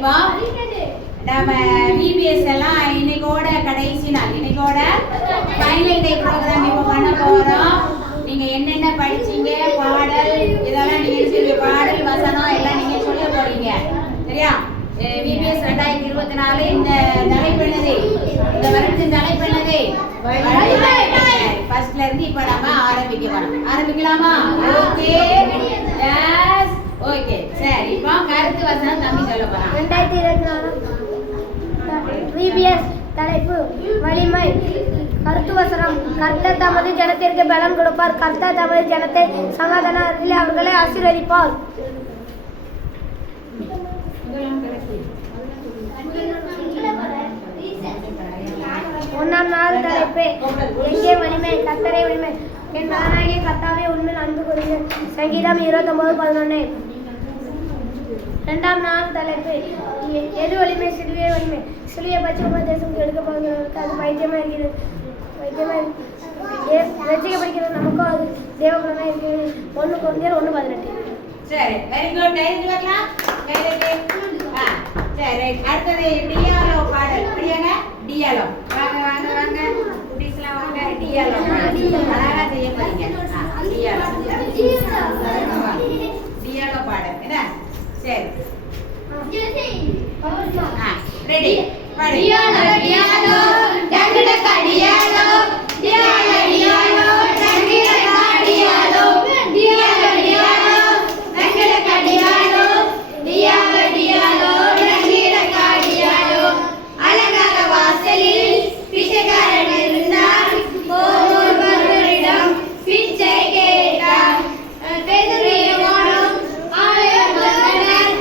இப்போ நம்ம VBS எல்லாம் இன்னைக்கோட கடைசி நாள், இன்னைக்கோட ஃபைனல் டே ப்ரோக்ராம் இப்போ பண்ண போறோம். நீங்க என்னென்ன படிச்சீங்க, பாடல் இதெல்லாம் நீங்க சொல்லுங்க, பாடல் வசனம் எல்லாம் நீங்க சொல்ல போறீங்க. சரியா? VBS 2024 இந்த தலைப்பு என்னது? இந்த வருடத்தின் தலைப்பு என்னது? ஃபர்ஸ்ட்ல இருந்து இப்போ நம்ம ஆரம்பிக்க போறோம். ஆரம்பிக்கலாமா? ஓகே. எஸ். ஓகே. சரி, இப்போ கருத்து வசனம் தம்பி சொல்ல போறான். 2024 VBS தலைப்பு வலிமை. கருத்து வசனம். கர்த்தர் தமது ஜனத்திற்கு பலம் கொடுப்பார். கர்த்தர் தமது ஜனத்தை சமாதானத்தில் அவர்களை ஆசீர்வதிப்பார். ஒன்றாம் நாள் தலைப்பு எங்கே வலிமை? கர்த்தரை வலிமை. என் மகனாகிய கர்த்தாவே உண்மையில் அன்பு கூறுங்கள். சங்கீதம் 29:11. இரண்டாம் நாள் தலைப்பு எது வலிமை? சிலுவை வலிமை. சிலுவையை பற்றி உபதேசம் எடுக்கப்படுகிறவர்களுக்கு அது பைத்தியமாக இருக்கிறது. ரசிக்கப்படுகிறது, நமக்கும் அது தேவகுலமாக இருக்கிறது. 1 Corinthians 1:18. சரி, வெரி குட். கைது வரலாம். கைது. சரி, அடுத்தது டியாலோ பாடல். அப்படியாங்க? டியாலோ. வாங்க வாங்க வாங்க. குடிஸ்லாம் வாங்க. டியாலோ. அழகா செய்ய போறீங்க. டியாலோ. டியாலோ பாடல். என்ன? சரி. ரெடி. பாடு. டியாலோ டியாலோ டங்கட கடியாலோ டியாலோ டியாலோ டங்கட கடியாலோ டியாலோ டியாலோ டங்கட கடியாலோ டியாலோ டியாலோ டங்கட கடியாலோ அலங்கார வாசலில் பிச்சைக்காரன் இருந்தான். ஒருவரிடம் பிச்சை கேட்டான். பேதுருவும் ஆலயம் வந்தனர்.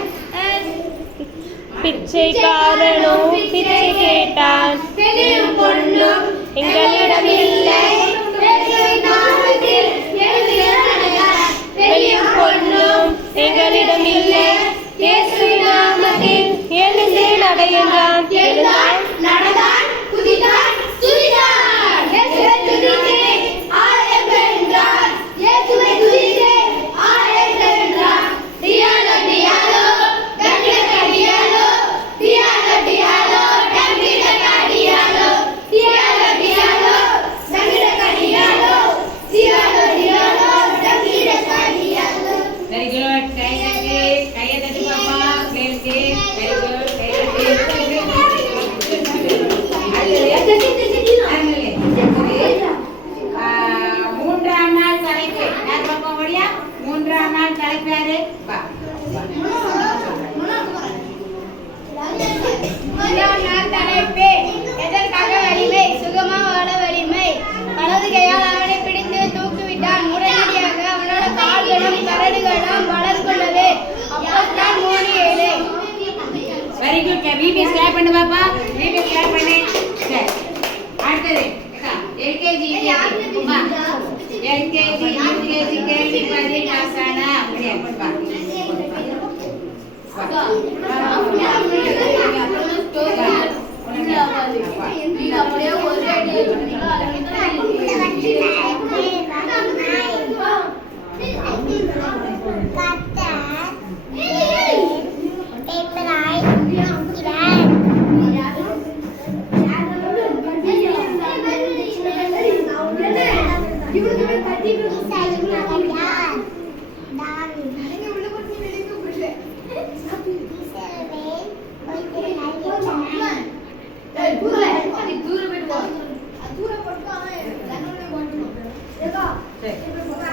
பிச்சைக்காரனும் பிச்சை கேட்டான். வெளியும் பொண்ணும் எங்களிடம் இல்லை. வெளியும் பொண்ணும் எங்களிடம் இல்லை. இயேசுவின் நாமத்தில் எழுந்து நட என்றான். எழுந்தான், நடந்தான், குதித்தான், துதித்தான். இயேசுவை துதித்தே ஆலயம் வென்றான். இயேசுவை துதித்தே ஆலயம் வென்றான். டியாலோ டியாலோ டங்கிட கடியாலோ டியாலோ டியாலோ டங்கிட கடியாலோ டியாலோ டியாலோ டங்கிட கடியாலோ டியாலோ டியாலோ டங்கிட கடியாலோ. Very good. கையெழுத்து. கையெழுத்து பாப்பா. கையெழுத்து. Very good. கையெழுத்து. மூன்றாம் நாள் தலைப்பு யார் பார்க்க முடியா? மூன்றாம் நாள் தலைப்பு யாரு? வா. மூன்றாம் நாள் தலைப்பு எதற்காக வலிமை? சுகமா வாழ வலிமை. வலது கையால் அவனை பிடித்து தூக்கிவிட்டான். உடனடியாக அவனோட கால்களும் கரடுகளும் வளர்ந்து கொண்டது. அப்போஸ்தலர் 3:7. Very good. VBS கிளாப் பண்ணு பாப்பா. VBS கிளாப் பண்ணு. சரி, அடுத்தது LKG உமா. LKG UKG கேள்வி பதில் ஆசானா. அப்படியே பா.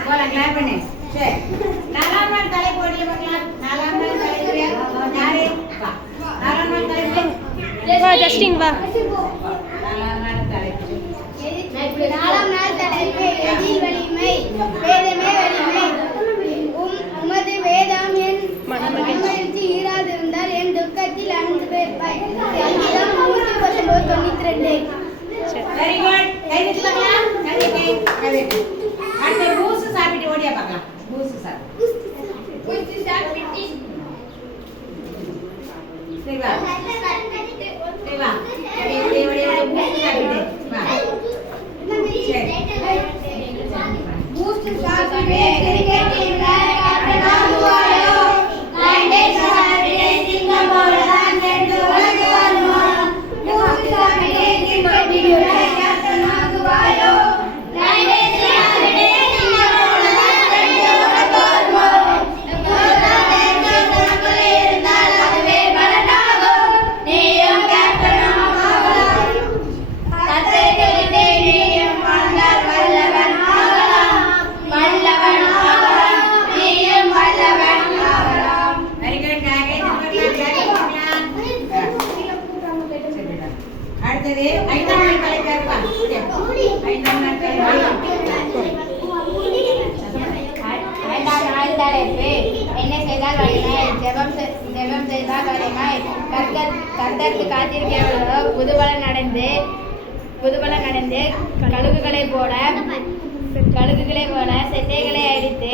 போலாம், கிளாப் பண்ணு. சரி, நாலாம் நாள் தலைப்பு ஓடிய பார்க்கலாம். நாலாம் நாள் தலைப்பு யாரு? வா. நாலாம் நாள் தலைப்பு வா ஜஸ்டின் வா. நாலாம் நாள் தலைப்பு. நாலாம் நாள் தலைப்பு எதில் வலிமை? வேதமே வலிமை. உமது வேதம் என் மனமகிழ்ச்சி ஈராதிருந்தால் என் துக்கத்தில் அணிந்து வைப்பாய். சங்கீதம் 119:92. Very good. கை தட்டி பார்க்கலாம். கை தட்டி. அடுத்து பூஸ் சாப்பிட்டு ஓடியா பார்க்கலாம். பூஸ் சாப்பிட்டு. சரி வா. சரி வா. ஓடியா பூஸ் சாப்பிட்டு. வா. சரி. பூஸ்ட் சாப்பிட்டு கிரிக்கெட் டீம்ல கேப்டன் ஆகுவாயோ? லைன் டேஸ் சாப்பிட்டு சிங்கம் போலதான் செவம் செய்தால் வலிமை. கர்த்தருக்கு காத்திருக்கிறவர்களோ புதுபலன் அடைந்து கழுகுகளைப் போல செட்டைகளை அடித்து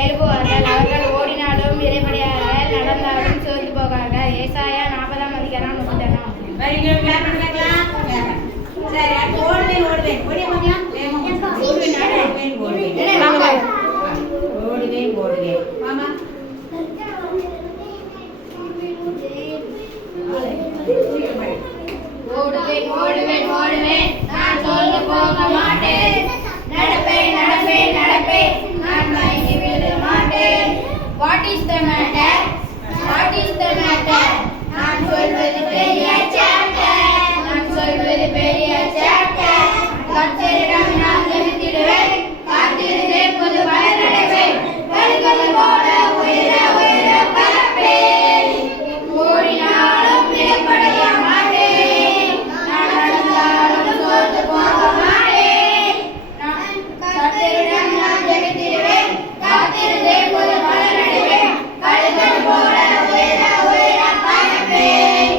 எழுப்புவார்கள். அவர்கள் ஓடினாலும் இறைபடியார்கள், நடந்தாலும் சோர்ந்து போவார்கள். ஏசாயா 40 அதிகாரம் 31. Very good. Clap பண்ணிக்கலாம். சரி, அடுத்து ஓடுவேன். ஓடியா பாத்தியா? ஓடுவேன். மாமா. ஓடுவேன். நான் சோர்ந்து போக மாட்டேன். நடப்பேன். நான் மயங்கி விழ மாட்டேன். What is the matter? நான் சொல்வது பெரிய chapter. கர்த்தரிடம் நான் ஜெபித்திடுவேன். காத்திருந்தே புது பலன் அடைவேன். கழுகுகள் போல உயர பறப்பேன். ஓடினாலும் நிலைப்படைய மாட்டேன். நான் நடந்தாலும் சோர்ந்து போக மாட்டேன். கர்த்தரிடம் நான் ஜெபித்திடுவேன். காத்திருந்தே புது பலன் அடைவேன். கழுகுகள் போல உயர பறப்பேன்.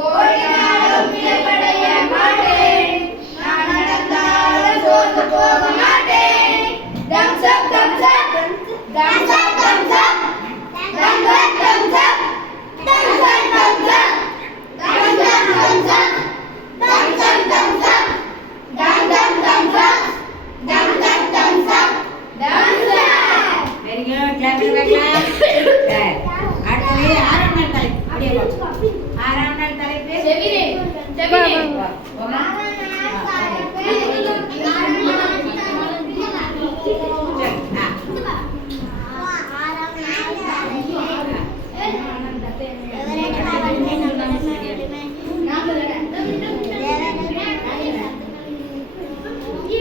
ஓடினாலும் நிலைப்படைய மாட்டேன். நான் நடந்தாலும் சோர்ந்து போக மாட்டேன். Thumbs up. Thumbs up. Thumbs up. Thumbs up. Thumbs up. Thumbs up. Thumbs up. Thumbs up. Thumbs up. Thumbs up. Thumbs up. Thumbs up. Thumbs up. Thumbs up. Thumbs up. Thumbs up. Thumbs up. Very good. Clap பண்ணிக்கலாம். சரி. அடுத்து 6ஆம் நாள் தலைப்பு. அப்படியே வா. 6ஆம் நாள் தலைப்பு செவிரே. வா. போமா.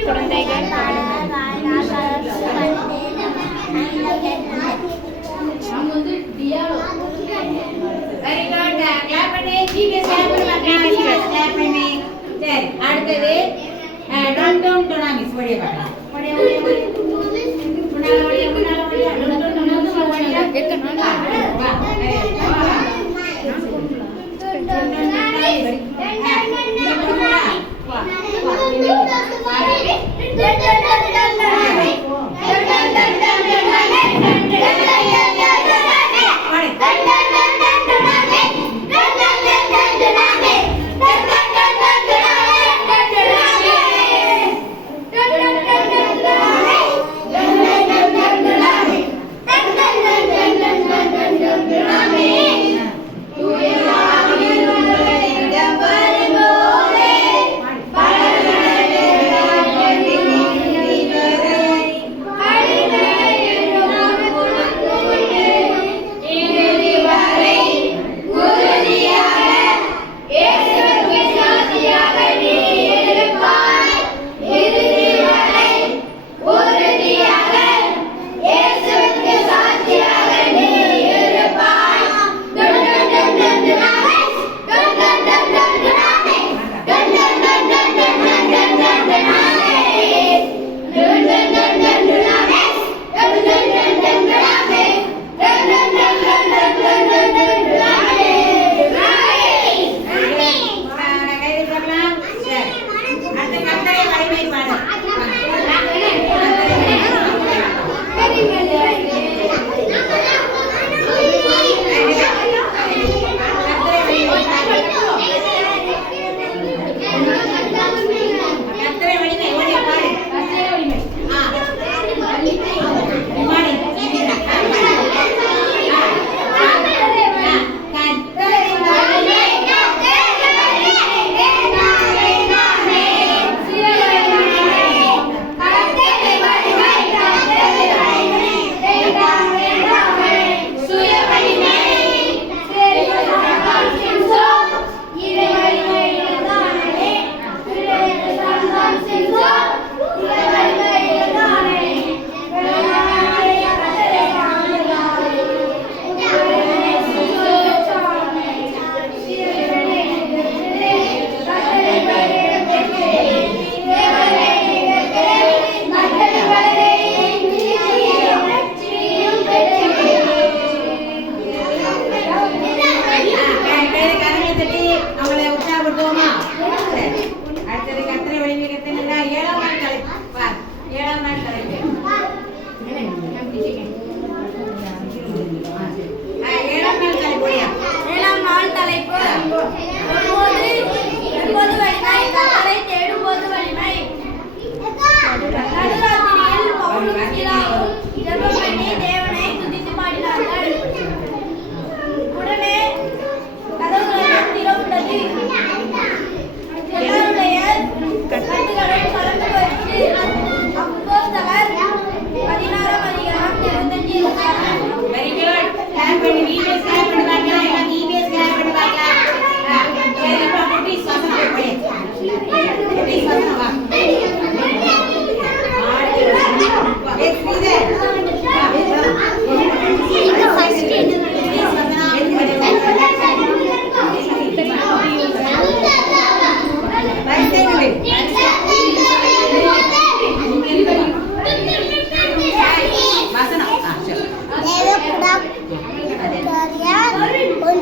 குழந்தைகள் Very good. Clap பண்ணி. GPS clap பண்ணுங்க. Clap பண்ணி. சரி, அடுத்தது டும் டும் டுனாமிஸ். ஓடியா பார்க்கலாம். ஓடியா. முன்னால ஓடியா. டும் டும் டுனாமிஸ் ஓடியா. வா. Dun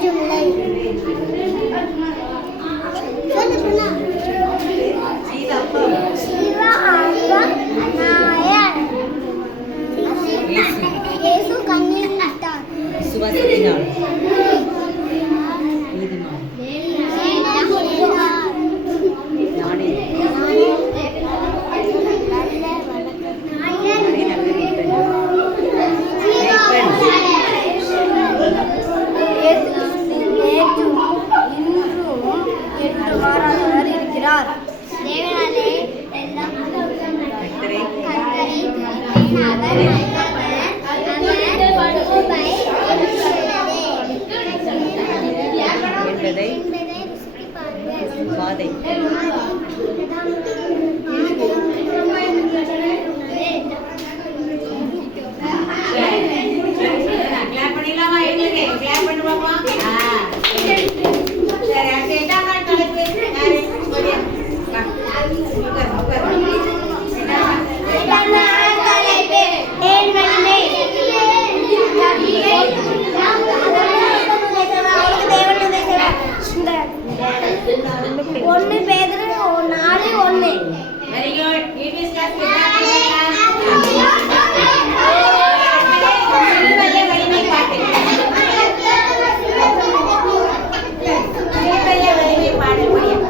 நெஞ்சுள்ளை சிவஹாரம் நாயர் இயேசு கண்ணீர் விட்டார் சுவாசித்தாள் இருக்கிறார் தேவனாலே எல்லாம் என்பதை பாதை கிளாப் பண்ணிடலாமா? எங்களுக்கு கிளாப் பண்ணுவோமா? சரி, அடுத்து என்ன தலைப்பு? யாரு? சொல்லியா? உட்கார். ஒன்னு பேதுரு 4:1 வெரி குட். இங்கிலீஷ் கிளாஸ் வலிமை பாட்டு. வலிமை பாடு பையன்.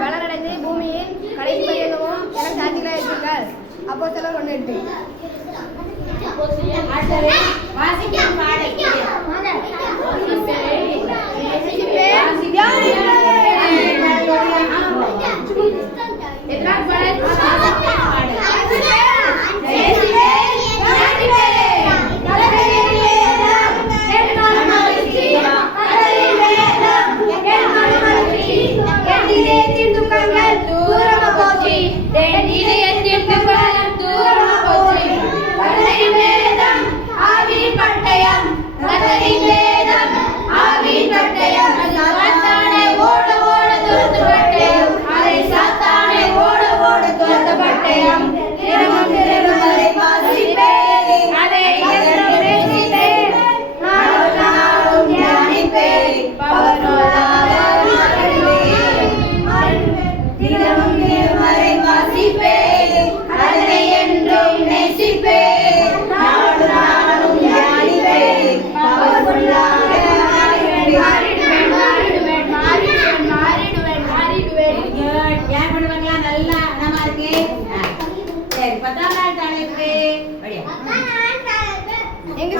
வளரடைந்து பூமியில் கடைசி பரியந்தமும் எனக்கு சாட்சிகளாக இருப்பீர்கள். அப்போஸ்தலர் 1:8. வாசிக்கும் பாடல். எங்கு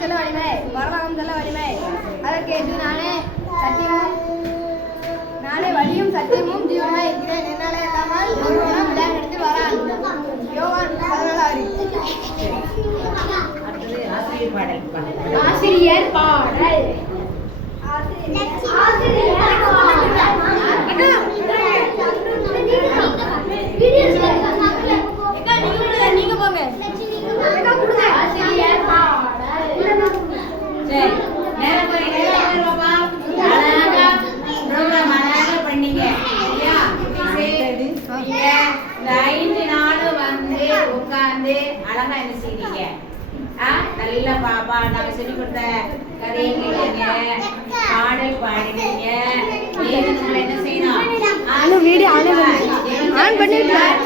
செல்ல வலிமை, பரலோகம் செல்ல வலிமை. அதற்கு நானே வழியும் சத்தியமும் ஜீவனுமாய் இருக்கிறேன். என்னாலே இல்லாமல் ஒருவனும் இடத்தில் வரான். யோவான் 14:6. ஆசிரியர் பாடல். நீங்க போங்க. ஆசிரியர் பாடல். சரி, நேரம் பாப்பா. அழகா ப்ரோக்ராம் அழகா பண்ணீங்க. சரியா? நீங்க இந்த 5 நாள் வந்து உட்கார்ந்து அழகா என்ன செய்றீங்க? நல்லா பாப்பா நாங்க சொல்லி கொடுத்த கதையை கேட்டீங்க, பாடல் பாடினீங்க. உங்களை என்ன செய்யணும்? வீடியோ ஆன் பண்ணிருக்கேன்.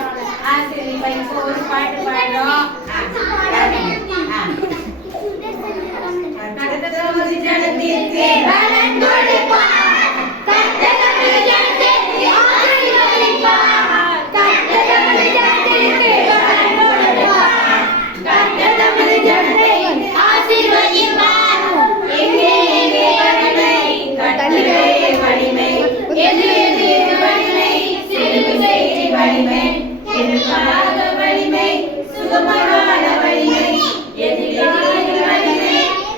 ஆசிரியர் இப்ப இப்போ ஒரு பாட்டு பாடுறோம். கடத்ததமது ஜனத்திற்கு பலன் கொடுப்பார். கடத்ததமது ஜனத்திற்கு ஆசீர்வதிப்பார். கடத்ததமது ஜனத்திற்கு பலன் கொடுப்பார். கடத்ததமது ஜனத்தை ஆசீர்வதிப்பார். எங்கே வலிமை, கட்டளை வலிமை, எது வலிமை, சிலுவை வலிமை, எதிர்கால வலிமை, சுகமான வலிமை, எதிரிகளின் வலிமை,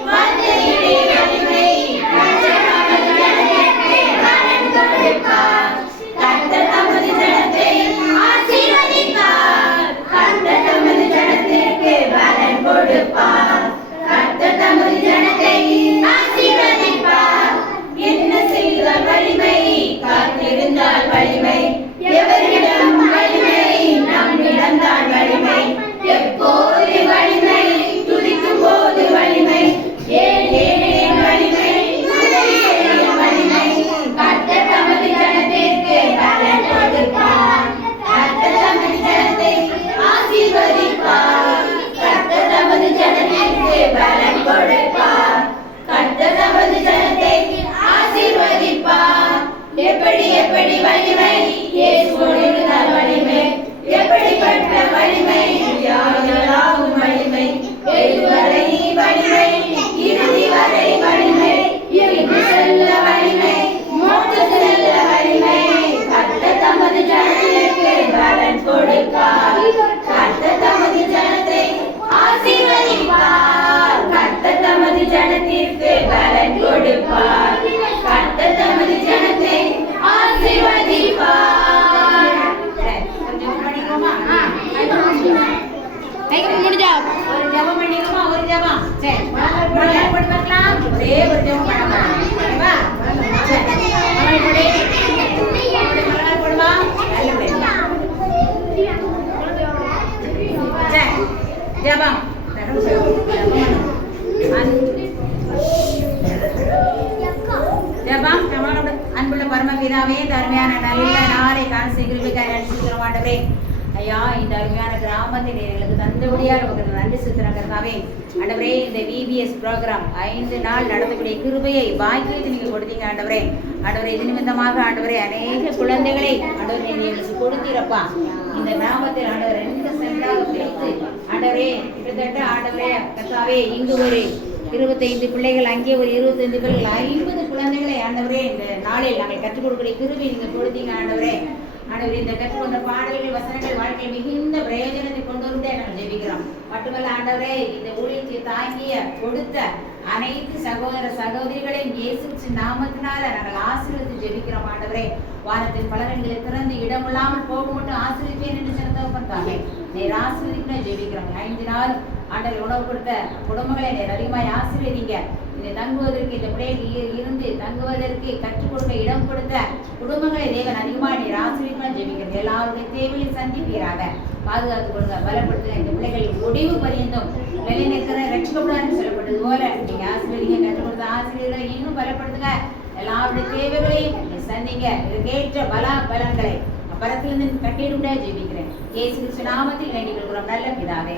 வார்த்தையிலே வலிமை, கர்த்தர் ஜனத்திற்கு பலன் கொடுப்பார். கர்த்தர் தமது ஜனத்தை ஆசீர்வதிப்பார். கர்த்தர் தமது ஜனத்திற்கு பலன் கொடுப்பார். கர்த்தர் தமது ஜனத்தை ஆசீர்வதிப்பார். என்ன செய்தால் வலிமை, காத்திருந்தால் வலிமை, எவரிடம் வலிமை, நம்மிடம்தான் வலிமை. எப்போது வலிமை, துதிக்கும் போது வலிமை, ஏன் வலிமை, உதவி செய்யும் வலிமை. கர்த்தர் தமது ஜனத்திற்கு பலன் கொடுப்பார். கர்த்தர் தமது ஜனத்தை ஆசீர்வதிப்பார். கர்த்தர் தமது ஜனத்திற்கு பலன் கொடுப்பார். கர்த்தர் தமது ஜனத்தை ஆசீர்வதிப்பார். எப்படி வலிமை, இயேசுவோடு இருந்தால் வலிமை. எப்படிப்பட்ட வலிமை, யாராலும் வலிமை. எதுவரை வலிமை, இறுதி வரை வலிமை. எங்கு செல்ல வலிமை, மோட்சம் செல்ல வலிமை. கர்த்தர் தமது ஜனத்திற்கு பலன் கொடுப்பார். கர்த்தர் தமது ஜனத்தை ஆசீர்வதிப்பார். கர்த்தர் தமது ஜனத்திற்கு பலன் கொடுப்பார். கர்த்தர் தமது ஜனத்தை ஆசீர்வதிப்பார். முடிஞ்சா ஒரு ஜெபம் பண்ணிடுமா? ஒரு ஜெபம். சரி, மலர் போட்டு பார்க்கலாம். ஒரே ஒரு ஜெபம் பண்ணலாம். ஓகேவா? சரி, மலர் போடு. மலர் போடுமா? சரி, ஜெபம். ஜெபம். நம்மளோட அன்புள்ள பரமபிதாவே, அருமையான நல்ல நாளை காண கிருபைக்காய் நடிச்சிருக்கிறோம் ஆண்டவரே. ஐயா, இந்த அருமையான கிராமத்தை எங்களுக்கு தந்தபடியார் உங்களுக்கு நன்றி செலுத்துறாங்கவே ஆண்டவரே. இந்த VBS ப்ரோக்ராம் 5 நாள் நடத்தக்கூடிய கிருபையை பாக்கியத்தை நீங்க கொடுத்தீங்க ஆண்டவரே. ஆண்டவரே, இது நிமித்தமாக ஆண்டவரே அநேக குழந்தைகளை ஆண்டவரே நீங்க எங்களுக்கு கொடுத்தீரப்பா. இந்த கிராமத்தில் ஆண்டவர் 2 சென்டாக பிரித்து ஆண்டவரே கிட்டத்தட்ட ஆண்டவரே கர்த்தாவே இங்கு ஒரு 25 பிள்ளைகள், அங்கே ஒரு 25 பிள்ளைகள், 50 குழந்தைகளை ஆண்டவரே இந்த நாளில் நாங்கள் கற்றுக் கொடுக்கிற கிருபை நீங்க கொடுத்தீங்க ஆண்டவரே. ஆண்டவரே, இந்த கற்றுக்கொண்ட பாடல்கள், வசனங்கள் வாழ்க்கையில் மிகுந்த பிரயோஜனத்தை கொண்டு வந்து நாங்கள் ஜெபிக்கிறோம். மட்டுமல்ல ஆண்டவரே, இந்த ஊழியத்தை தாங்கிய கொடுத்த அனைத்து சகோதர சகோதரிகளையும் இயேசு நாமத்தினால நாங்கள் ஆசீர்வதித்து ஜெபிக்கிறோம் ஆண்டவரே. வானத்தின் பலன்களை திறந்து இடமில்லாமல் போக மட்டும் ஆசீர்விப்பேன் என்று சொன்னதாகவே நீர் ஆசீர்வதிக்க ஜெபிக்கிறோம். 5 நாள் ஆண்டவர் உணவு கொடுத்த குடும்பங்களை நீர் அதிகமாய் ஆசீர்வதிங்க. இந்த தங்குவதற்கு, இந்த பிள்ளைகள் இருந்து தங்குவதற்கு கற்றுக் கொடுக்க இடம் கொடுத்த குடும்பங்களை தேவன் அதிகமாக நீர் ஆசீர்வதிக்க ஜெபிக்கிறது. எல்லாருடைய தேவையும் சந்திப்பீராக. பாதுகாத்துக் கொடுங்க, பலப்படுத்துங்க. இந்த பிள்ளைகள் முடிவு பரியந்தும் நிலைநிற்கிற ரட்சிக்கப்படாதுன்னு சொல்லப்பட்டது போல நீங்க ஆசிரியரிங்க, கற்றுக் கொடுத்த ஆசிரியர்களை இன்னும் பலப்படுத்துங்க. எல்லாருடைய தேவைகளையும் சந்திங்க. இதுக்கேற்ற பலன்களை பலத்திலிருந்து கட்டிடுவிட ஜெபிக்கிறேன். இயேசு கிறிஸ்து நாமத்தில் வேண்டிக் கொள்கிறோம் நல்ல பிதாவே.